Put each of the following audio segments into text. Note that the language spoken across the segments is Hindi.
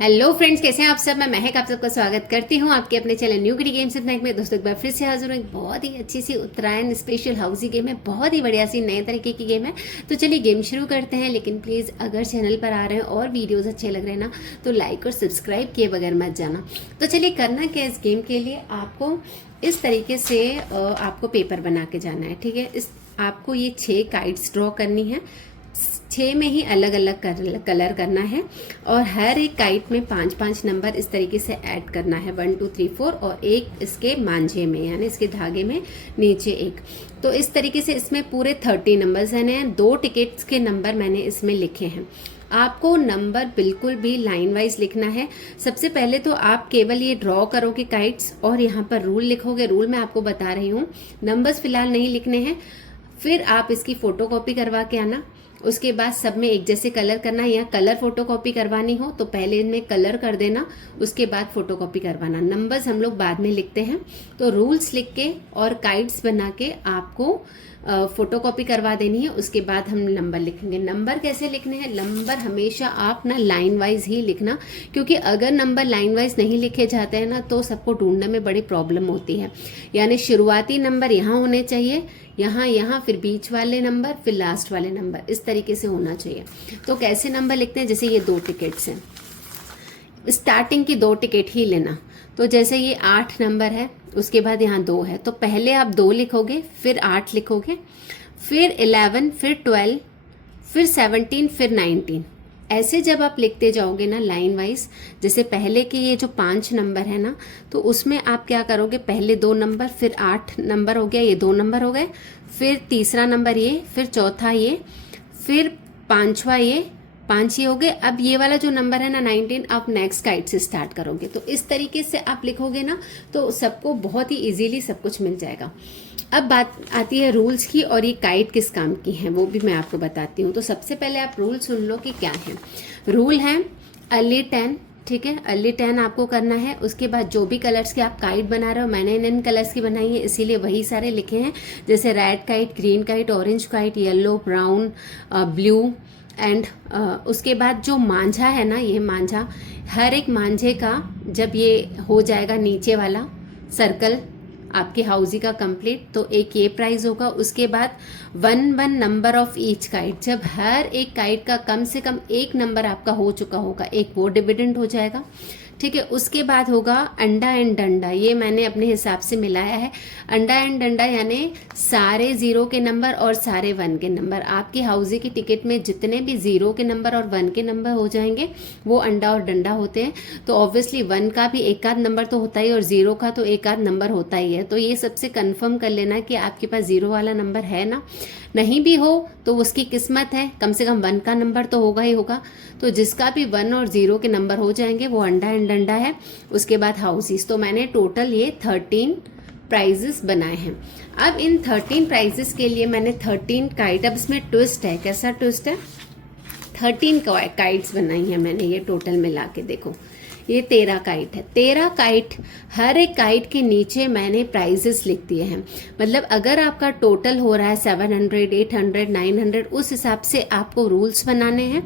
हेलो फ्रेंड्स, कैसे हैं आप सब। मैं महक आप सबका स्वागत करती हूं आपके अपने चैनल न्यू किडी गेम्स विद महक में। दोस्तों एक बार फिर से हाजिर हूं। एक बहुत ही अच्छी सी उत्तरायण स्पेशल हाउसी गेम है, बहुत ही बढ़िया सी नए तरीके की गेम है। तो चलिए गेम शुरू करते हैं। लेकिन प्लीज़ अगर चैनल पर आ रहे हैं और वीडियोज़ अच्छे लग रहे हैं ना, तो लाइक और सब्सक्राइब किए बगैर मत जाना। तो चलिए करना क्या इस गेम के लिए, आपको इस तरीके से आपको पेपर बना के जाना है। ठीक है, इस आपको ये 6 काइट्स ड्रॉ करनी है। 6 में ही अलग अलग कलर करना है और हर एक काइट में 5-5 नंबर इस तरीके से ऐड करना है, 1 2 3 4 और एक इसके मांझे में यानी इसके धागे में नीचे एक। तो इस तरीके से इसमें पूरे 30 नंबर्स हैं। 2 टिकट्स के नंबर मैंने इसमें लिखे हैं। आपको नंबर बिल्कुल भी लाइन वाइज लिखना है। सबसे पहले तो आप केवल ये ड्रॉ करोगे काइट्स और यहाँ पर रूल लिखोगे। रूल मैं आपको बता रही हूँ, नंबर्स फिलहाल नहीं लिखने हैं। फिर आप इसकी फोटो कॉपी करवा के आना। उसके बाद सब में एक जैसे कलर करना है। या कलर फोटो कॉपी करवानी हो तो पहले इनमें कलर कर देना, उसके बाद फोटो कॉपी करवाना। नंबर्स हम लोग बाद में लिखते हैं। तो रूल्स लिख के और काइट्स बना के आपको फोटो कॉपी करवा देनी है। उसके बाद हम नंबर लिखेंगे। नंबर कैसे लिखने हैं, नंबर हमेशा आप ना लाइन वाइज ही लिखना, क्योंकि अगर नंबर लाइन वाइज नहीं लिखे जाते हैं ना तो सबको ढूंढने में बड़ी प्रॉब्लम होती है। यानी शुरुआती नंबर यहाँ होने चाहिए, यहाँ फिर बीच वाले नंबर, फिर लास्ट वाले नंबर, इस तरीके से होना चाहिए। तो कैसे नंबर लिखते हैं, जैसे ये 2 टिकट्स हैं, स्टार्टिंग की 2 टिकट ही लेना। तो जैसे ये 8 नंबर है, उसके बाद यहाँ 2 है, तो पहले आप 2 लिखोगे, फिर 8 लिखोगे, फिर 11, फिर 12, फिर 17, फिर 19। ऐसे जब आप लिखते जाओगे ना लाइन वाइज, जैसे पहले के ये जो 5 नंबर है ना, तो उसमें आप क्या करोगे, पहले 2 नंबर, फिर 8 नंबर हो गया, ये 2 नंबर हो गए, फिर तीसरा नंबर ये, फिर चौथा ये, फिर 5वां ये, 5 ये हो गए। अब ये वाला जो नंबर है ना 19, आप नेक्स्ट काइट से स्टार्ट करोगे। तो इस तरीके से आप लिखोगे ना तो सबको बहुत ही इजीली सब कुछ मिल जाएगा। अब बात आती है रूल्स की, और ये काइट किस काम की है वो भी मैं आपको बताती हूँ। तो सबसे पहले आप रूल सुन लो कि क्या है। रूल है अर्ली 10। ठीक है, अर्ली 10 आपको करना है। उसके बाद जो भी कलर्स के आप काइट बना रहे हो, मैंने इन कलर्स की बनाई है इसीलिए वही सारे लिखे हैं, जैसे red kite, green kite, orange kite, yellow, brown, blue and उसके बाद जो मांझा है ना, ये मांझा, हर एक मांझे का जब ये हो जाएगा नीचे वाला सर्कल आपके हाउसी का कंप्लीट, तो एक ये प्राइस होगा। उसके बाद 1 नंबर ऑफ ईच काइट, जब हर एक काइट का कम से कम एक नंबर आपका हो चुका होगा, एक वो डिविडेंड हो जाएगा। ठीक है, उसके बाद होगा अंडा एंड डंडा। ये मैंने अपने हिसाब से मिलाया है। अंडा एंड डंडा यानी सारे 0 के नंबर और सारे 1 के नंबर। आपकी हाउसी की टिकट में जितने भी 0 के नंबर और 1 के नंबर हो जाएंगे वो अंडा और डंडा होते हैं। तो ऑब्वियसली 1 का भी एक आध नंबर तो होता ही और 0 का तो एक आध नंबर होता ही है। तो ये सबसे कंफर्म कर लेना कि आपके पास 0 वाला नंबर है ना। नहीं भी हो तो उसकी किस्मत है, कम से कम 1 का नंबर तो होगा ही होगा। तो जिसका भी 1 और 0 के नंबर हो जाएंगे वो अंडा एंड डंडा है। उसके बाद हाउसीज। तो मैंने टोटल ये 13 प्राइजेस बनाए हैं। अब इन 13 प्राइजेस के लिए मैंने 13 काइट, अब इसमें ट्विस्ट है। कैसा ट्विस्ट है, 13 काइट्स बनाई हैं मैंने ये टोटल मिला के। देखो ये 13 काइट है। 13 काइट, हर एक काइट के नीचे मैंने प्राइजेस लिख दिए हैं। मतलब अगर आपका टोटल हो रहा है 700, 800, 900, उस हिसाब से आपको रूल्स बनाने हैं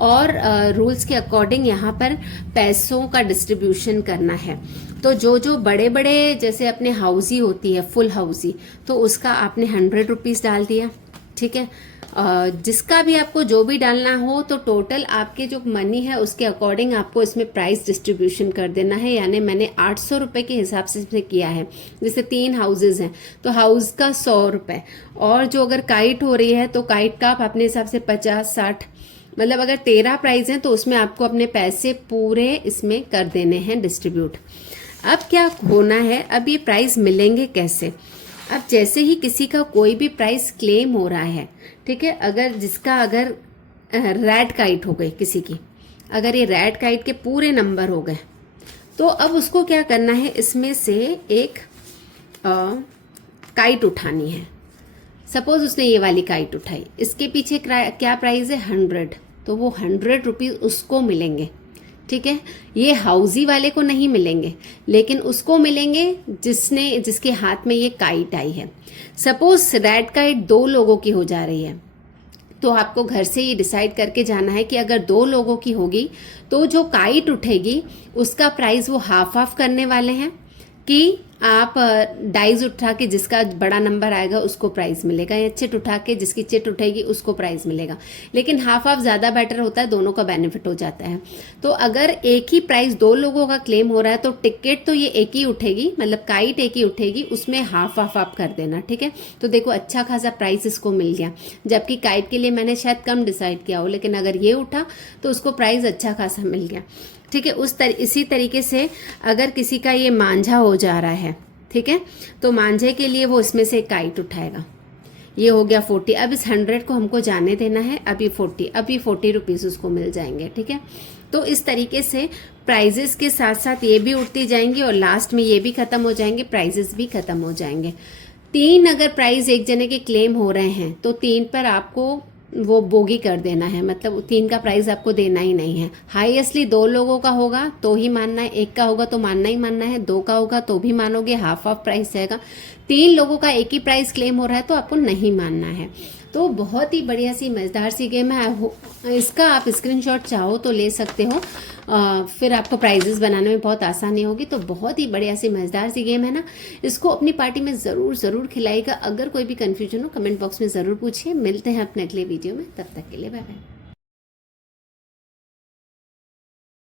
और रूल्स के अकॉर्डिंग यहाँ पर पैसों का डिस्ट्रीब्यूशन करना है। तो जो जो बड़े बड़े जैसे अपने हाउसी होती है, फुल हाउसी, तो उसका आपने 100 रुपीज़ डाल दिया। ठीक है, जिसका भी आपको जो भी डालना हो, तो टोटल आपके जो मनी है उसके अकॉर्डिंग आपको इसमें प्राइस डिस्ट्रीब्यूशन कर देना है। यानी मैंने 800 रुपये के हिसाब से इसमें किया है। जैसे 3 हाउसेज हैं तो हाउस का 100 रुपये, और जो अगर काइट हो रही है तो काइट का आप अपने हिसाब से 50, 60, मतलब अगर 13 प्राइस हैं तो उसमें आपको अपने पैसे पूरे इसमें कर देने हैं डिस्ट्रीब्यूट। अब क्या होना है, अब ये प्राइस मिलेंगे कैसे। अब जैसे ही किसी का कोई भी प्राइस क्लेम हो रहा है, ठीक है, अगर जिसका अगर रेड काइट हो गई किसी की, अगर ये रेड काइट के पूरे नंबर हो गए, तो अब उसको क्या करना है, इसमें से एक काइट उठानी है। सपोज उसने ये वाली काइट उठाई, इसके पीछे क्या प्राइस है, 100, तो वो 100 रुपीज़ उसको मिलेंगे। ठीक है, ये हाउसी वाले को नहीं मिलेंगे, लेकिन उसको मिलेंगे जिसके हाथ में ये काइट आई है। सपोज रेड काइट 2 लोगों की हो जा रही है, तो आपको घर से ये डिसाइड करके जाना है कि अगर 2 लोगों की होगी तो जो काइट उठेगी उसका प्राइस वो हाफ हाफ करने वाले हैं, कि आप डाइज उठा के जिसका बड़ा नंबर आएगा उसको प्राइज़ मिलेगा, या चिट उठा के जिसकी चिट उठेगी उसको प्राइज़ मिलेगा। लेकिन हाफ हाफ ज़्यादा बेटर होता है, दोनों का बेनिफिट हो जाता है। तो अगर एक ही प्राइस 2 लोगों का क्लेम हो रहा है तो टिकट तो ये एक ही उठेगी, मतलब काइट एक ही उठेगी, उसमें हाफ हाफ आप कर देना, ठीक है। तो देखो अच्छा खासा प्राइस इसको मिल गया, जबकि काइट के लिए मैंने शायद कम डिसाइड किया हो, लेकिन अगर ये उठा तो उसको प्राइस अच्छा खासा मिल गया, ठीक है। इसी तरीके से अगर किसी का ये मांझा हो जा रहा है, ठीक है, तो मांझे के लिए वो इसमें से काइट उठाएगा। ये हो गया 40। अब इस 100 को हमको जाने देना है। अब ये 40 रुपीज़ उसको मिल जाएंगे, ठीक है। तो इस तरीके से प्राइजेस के साथ साथ ये भी उठती जाएंगी और लास्ट में ये भी ख़त्म हो जाएंगे, प्राइजेस भी ख़त्म हो जाएंगे। 3 अगर प्राइज एक जने के क्लेम हो रहे हैं तो 3 पर आपको वो बोगी कर देना है, मतलब 3 का प्राइस आपको देना ही नहीं है। हाईएस्टली 2 लोगों का होगा तो ही मानना है, 1 का होगा तो मानना ही मानना है, 2 का होगा तो भी मानोगे, हाफ हाफ प्राइस जाएगा। 3 लोगों का एक ही प्राइस क्लेम हो रहा है तो आपको नहीं मानना है। तो बहुत ही बढ़िया सी मज़ेदार सी गेम है। इसका आप स्क्रीनशॉट चाहो तो ले सकते हो, फिर आपको प्राइजेस बनाने में बहुत आसानी होगी। तो बहुत ही बढ़िया सी मज़ेदार सी गेम है ना, इसको अपनी पार्टी में ज़रूर खिलाइएगा। अगर कोई भी कन्फ्यूजन हो कमेंट बॉक्स में ज़रूर पूछिए। मिलते हैं अपने अगले वीडियो में, तब तक के लिए बाय बाय।